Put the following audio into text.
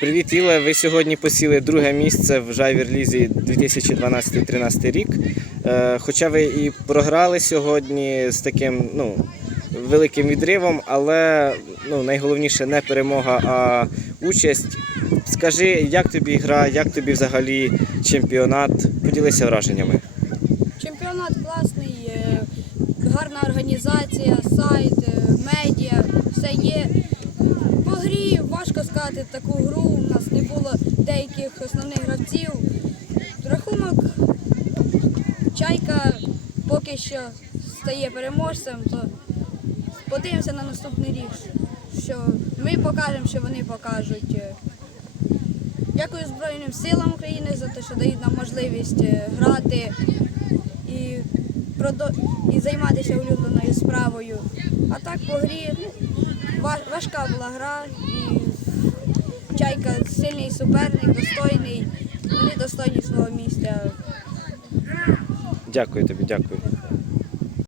Привіт, Іла. Ви сьогодні посіли друге місце в Жайвер-лізі 2012-2013 рік. Е, Хоча ви і програли сьогодні з таким ну, великим відривом, але ну, найголовніше не перемога, а участь. Скажи, як тобі гра, як тобі взагалі чемпіонат? Поділися враженнями. Чемпіонат класний, е, гарна організація, сайт, е, медіа, все є. Сказати таку гру. У нас не було деяких основних гравців. Рахунок чайка поки що стає переможцем, то подивимося на наступний рік. Що ми покажемо, що вони покажуть. Дякую Збройним силам України за те, що дають нам можливість е, грати і, і займатися улюбленою справою. А так по грі важка була гра і чайка сильний суперник, достойний. Вони достойні свого місця. Дякую тобі, дякую.